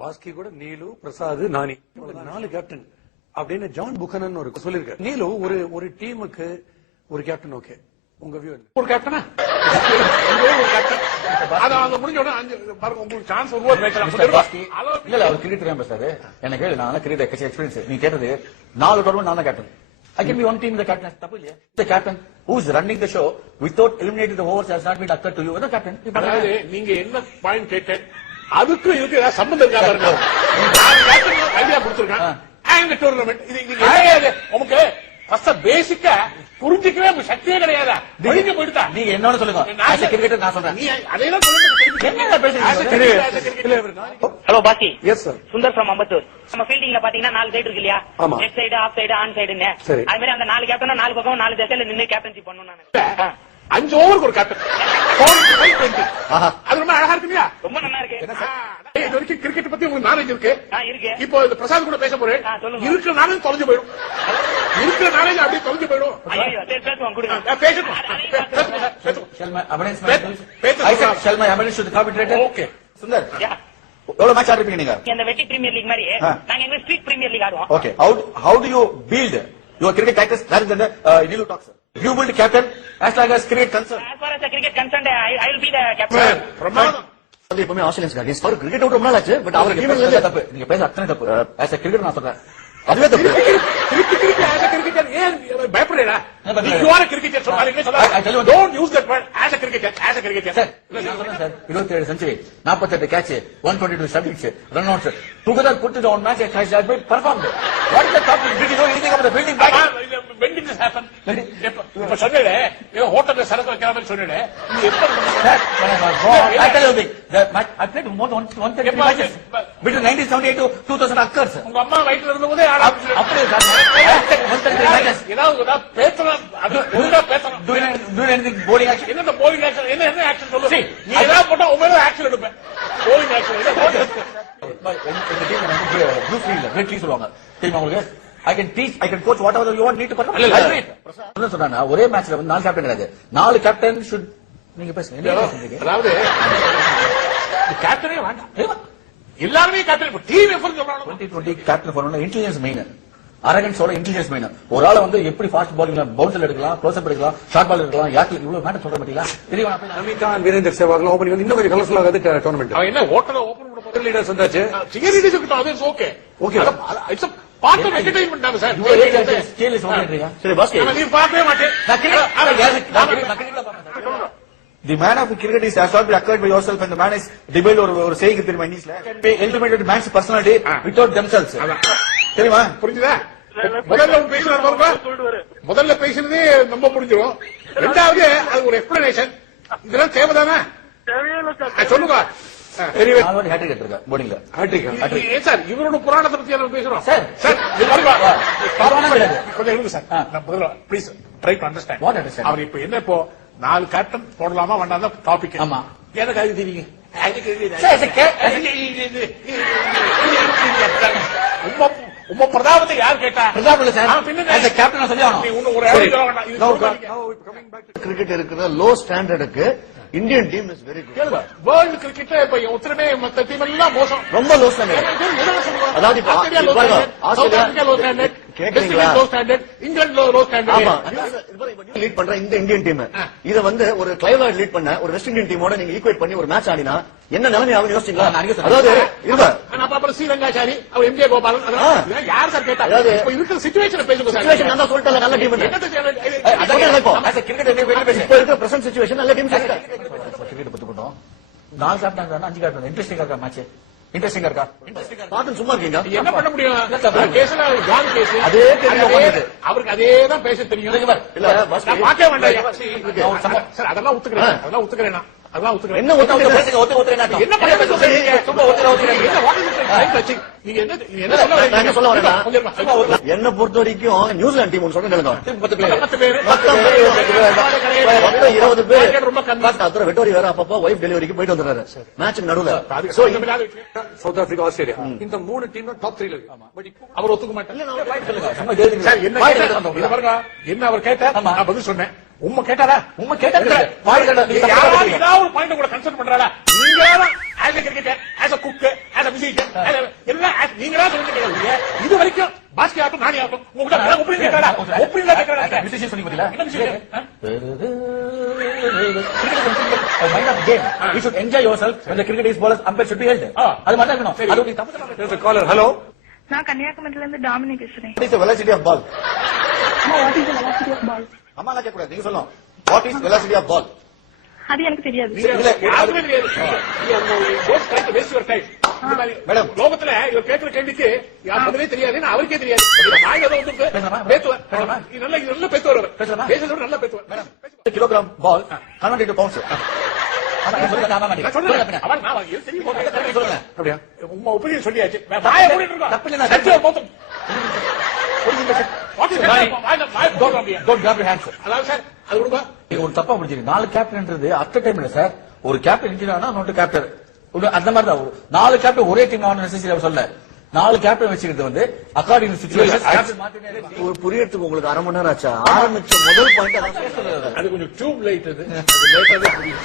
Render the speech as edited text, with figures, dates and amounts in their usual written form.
பாஸ்கி கூட நீலு, பிரசாத், நானி 4 கேப்டன் அப்படின்னு John Buchanan ஒரு சொல்லிருக்காரு. நீலு ஒரு டீமுக்கு ஒரு கேப்டன். ஓகே, உங்க வியூ என்ன? ஒரு கேப்டனா ஒரு கேப்டன் அத முடிஞ்ச உடனே பாருங்க உங்களுக்கு சான்ஸ் இல்ல அவர் கிரிக்கெட் தெரியாம பேசாரு. எனக்கு கேளு, நான் கிரிக்கெட் எக்ஸ்பீரியன்ஸ். நீ கேட்டது 4 டோர்னமெண்ட் நான் தான் captain. I can be one team in the captain. தப்பு இல்லையா? The captain who is running the show without eliminating the overs has not been occurred to you. The captain. அதாவது நீங்க என்ன point கேட்டேன் அதுக்கு இதுக்கு ஏதாவது சம்பந்தம் இருக்கா பாருங்க. ஐடியா கொடுத்துருக்கேன் இந்த டோர்னமெண்ட் இது உங்களுக்கு ஃபர்ஸ்ட் பேசிக்கா புரிஞ்சிக்கவே சக்தியே கிடையாதா? வெளியே போயிட்டா நீங்க என்னன்னு சொல்லுங்க. கிரிக்கெட்டர் நான் சொல்றேன். நீ அதையெல்லாம் ஹலோ பாக்கி. Yes sir. Sundar from Ambattur. நம்ம ஃபீல்டிங்ல பாத்தீங்கன்னா 4 சைடு இருக்கு இல்லையா? Left side, off side, on சைடுன்னு. அது மாதிரி அந்த 4 கேப்டன் 4 பக்கம் 4 திசையில நின்னு கேப்டன்ஷிப் பண்ணணும். நான் 5 ஓவருக்கு ஒரு கேப்டன். அது ரொம்ப அழகா இருக்குல்லையா? ரொம்ப நல்லா இருக்கு. இது வரைக்கும் கிரிக்கெட் பத்தி உங்களுக்கு நாலேஜ் இருக்கு. இப்போ பிரசாத் கூட பேச போறேன். சொல்லுங்க. இருக்கிற நாலேஜ் தொலைஞ்சு போயிடும். இருக்கிற நாலேஜ் அப்படியே தொலைஞ்சு போயிடும். Shall my evidence to the arbitrator? Okay. Sundar. எவ்வளவு மேட்ச் ஆடுறீங்க நீங்க? இந்த வெட்டி பிரீமியர் லீக் மாதிரி நாங்க எங்க ஸ்ட்ரீட் பிரீமியர் லீக் ஆடுவோம். Okay. How do you build your cricket tactics rather than the Nilu talks? You build captain as long as cricket concerned. As far as the cricket concerned, I will be the captain. பிரமாதம். வந்து எப்பவுமே Australians against அவர் cricket விட்டு ரொம்ப நாள் ஆச்சு. But அவர் டீம்ல இருந்து தப்பு. நீங்க பேச அத்தனை தப்பு. as a cricketer நான் சொல்றேன். அதுவே தப்பு. கிரிக்கெட்டர் ஏன் பயப்படுறா? You are a cricketer. Don't use that word as a cricketer. As a cricketer. Sir, நான் சொல்றேன் sir. 27 century, 48 catch, 122 submits, run outs. Together put it on match has been performed. What is the topic? Did you know anything about the building back? When did this happen? இப்ப சொன்னேன் ஏதோ ஹோட்டல்ல சரக்கு வைக்கிற மாதிரி சொன்னேன். இது எப்ப I tell you the match I played more than 130 matches between 1978 to 2000 occurs. உங்க அம்மா வயித்துல இருந்தபோதே அப்படியே சார் 130 matches. ஏதாவது பேசணும், அது ஒழுங்கா பேசணும். Doing anything bowling action? என்ன bowling action? என்ன ஆக்ஷன் சொல்லு. நீ ஏதாவது போட்டா உண்மையில ஆக்ஷன் எடுப்பேன். bowling action என்ன இந்த டீம் வந்து ப்ளூ ஃபீல்ட் ரெட் ட்ரீ சொல்லுவாங்க தெரியுமா உங்களுக்கு? I can teach, I can coach whatever you want need to perform. என்ன சொல்றானா ஒரே மேட்ச்ல வந்து 4 கேப்டன் கிடையாது. 4 கேப்டன் should நீங்க பேசுங்க. அதாவது கேப்டனே வேண்டாம். எல்லாருமே கேப்டன். டீம் எஃபர்ட் சொல்றாங்க. 2020 கேப்டன் ஃபார்முலா இன்டெலிஜென்ஸ் மெயின். அரகன்ஸோட இன்டெலிஜென்ஸ் மெயின். ஒரு ஆளை வந்து எப்படி ஃபாஸ்ட் பாலிங்ல பவுன்சர் எடுக்கலாம், க்ளோஸ் அப் எடுக்கலாம், ஷார்ட் பால் எடுக்கலாம், யாருக்கு இவ்வளவு மேட்டர் சொல்ற மாட்டீங்களா? தெரியுமா? அமிதா வீரேந்தர் சேவாக்ல ஓபனிங் வந்து இன்னும் கொஞ்சம் கலர்ஃபுல் ஆகாது டோர்னமெண்ட். அவன் என்ன ஹோட்டல்ல ஓபன் பண்ண போற லீடர்ஸ் வந்தாச்சு. சியர் லீடர்ஸ் கிட்ட அது okay. Okay. It's part of entertainment தான் சார். ஸ்கேல் இஸ் ஓகேன்றீங்க. சரி பாஸ்கே. நீ பார்க்கவே மாட்டே. The man of cricket is has not been acquired by yourself and the man is debate ஒரு saying தெரியுமா இங்கிலீஷ்ல? Can be ultimated man's personality without themselves. தெரியுமா? புரியுதா? முதல்ல பேசுறதே ரொம்ப புரிஞ்சிடும். ரெண்டாவது அது ஒரு எக்ஸ்பிளனேஷன். இதெல்லாம் தேவைதானே? சொல்லுங்க. சார் இவரோட புராணத்தை பத்தி நம்ம பேசுறோம். Please try to understand. அவர் இப்ப என்ன இப்போ 4 கேப்டன் போடலாமா வேண்டாம் டாபிக். ஆமா, எனக்கு அது தெரியுங்க. உங்க பிரதாபத்தை யார் கேட்டா? கிரிக்கெட் இருக்கிற லோ ஸ்டாண்டர்டுக்கு Indian team is very good. World cricket இப்ப உத்தரமே மத்த டீம் எல்லாம் மோசம். ரொம்ப லோ ஸ்டாண்டர்ட். அதாவது ஆஸ்திரேலியா லோ ஸ்டாண்டர்ட், கேக்குறீங்களா? Low standard, England low standard. ஆமா, லீட் பண்ற இந்த இந்தியன் டீம் இத வந்து ஒரு கிளைவ் லீட் பண்ண ஒரு வெஸ்ட் இந்தியன் டீமோட நீங்க ஈக்குவேட் பண்ணி ஒரு மேட்ச் ஆடினா என்ன நிலைமை ஆகும் யோசிச்சீங்களா? அதாவது அப்புறம் ஸ்ரீலங்காச்சாரி, அவர் எம்ஜே கோபாலன், யார் சார் கேட்டா? இப்ப இருக்கிற சிச்சுவேஷனை பேசுங்க சார். நான் சொல்லிட்டேன் நல்ல டீம். இப்போ இருக்கிற பிரசன்ட் சிச்சுவேஷன் நல்ல டீம். கிரிக்கெட் பத்தி போட்டோம். 4 கேப்டன் 5 கேப்டன் இன்ட்ரெஸ்டிங்கா இருக்கா மேட்ச்? இன்ட்ரெஸ்டிங்கா இருக்கா? பார்த்து சும்மா இருக்கீங்க. என்ன பண்ண முடியும்? கேஸ்ல ஜான் கேஸ் அதே தெரியும். அவருக்கு அதே தான் பேச தெரியும். இல்ல நான் பார்க்க வேண்டாம் சார். அதெல்லாம் ஒத்துக்கிறேன். அதெல்லாம் ஒத்துக்கிறேன். அதெல்லாம் ஒத்துக்கிறேன். என்ன ஒத்துக்கிறேன்? என்ன பண்ண சும்மா ஒத்துக்கிறேன். நீங்க என்ன சொல்ல வரீங்க? என்ன பொறுத்த வரைக்கும் நியூசிலாந்து டீம் சொல்றேன். 10 பேர் 20 பேர் ரொம்ப கன்வெர்ட். வெட்டோரி வேற அப்பப்போ வைஃப் டெலிவரிக்கு போயிட்டு வந்துறாரு மேட்ச் நடுவுல. சவுத் ஆப்பிரிக்கா, ஆஸ்திரேலியா இந்த 3 டீம் டாப் 3ல இருக்கு. பட் அவர் ஒத்துக்க மாட்டார். என்ன அவர் கேட்டார், நான் பதில் சொன்னேன். உண்மை கேட்டாரா? உண்மை கேட்டாரு. ஏதாவது பாயிண்ட் கூட கன்சல்ட் பண்றாரா? நீங்க as a cricketer, as a cook, as a musician, எல்லாம் நீங்களா சொல்லுங்க. இது வரைக்கும் பாஸ்கெட் ஆட்டும் நானே ஆட்டும் உங்ககிட்ட ஒப்பீனியன் கேட்கறா. ஒப்பீனியன் கேட்கறா. மியூசிஷியன் சொன்னீங்க பாத்தீங்களா? என்ன musician? Mind of game. You should enjoy yourself when the cricket is bowlers, umpire should be held. அது மட்டும் இருக்கணும். அது நீ தப்பு There's a caller. Hello. நான் கன்னியாகுமரியில இருந்து டாமினி பேசுறேன். What is the velocity of ball? What is the velocity of ball? அம்மா கேட்க கூடாது, நீங்க சொல்லணும். What is velocity of ball? அது எனக்கு தெரியாது. நீங்க யாருமே தெரியாது. don't try to waste your time. Madam, லோகத்துல இவர் கேட்கிற கேள்விக்கு பதிலே தெரியாதுன்னு அவருக்கே தெரியாது. நான் ஏதோ வந்து பேசுவேன். நல்ல பேசுவார் அவர். பேசுறதோட நல்லா பேசுவார். Madam, kilogram ball convert into pounds. நான் சொல்றேன். அவன் நான் தெரியும் போறேன். அப்படியா? உங்க ஒப்பீனியன் சொல்லியாச்சு. வாயை மூடிட்டு இருக்கோம். தப்பில்லை. சத்தியம் மொத்தம். What is that? Don't grab your hands, sir. அதாவது சார் அது கொடுங்க. நீங்க ஒரு தப்பா முடிச்சிருக்கீங்க. 4 கேப்டன்ன்றது அட் டைம் இல்ல சார். ஒரு கேப்டன் இன்ஜினா இன்னொரு கேப்டன் அந்த மாதிரி தான். 4 கேப்டன் ஒரே டீம் ஆன நெசசரி சொல்ல. 4 கேப்டன் வச்சிருக்கிறது வந்து அக்கார்டிங் டு சிச்சுவேஷன் கேப்டன் மாத்தினே. ஒரு புரியறதுக்கு உங்களுக்கு அரை மணி நேரம் ஆச்சா? ஆரம்பிச்ச முதல் பாயிண்ட் அது கொஞ்சம் டியூப் லைட் அது லேட்டாவே புரியும்.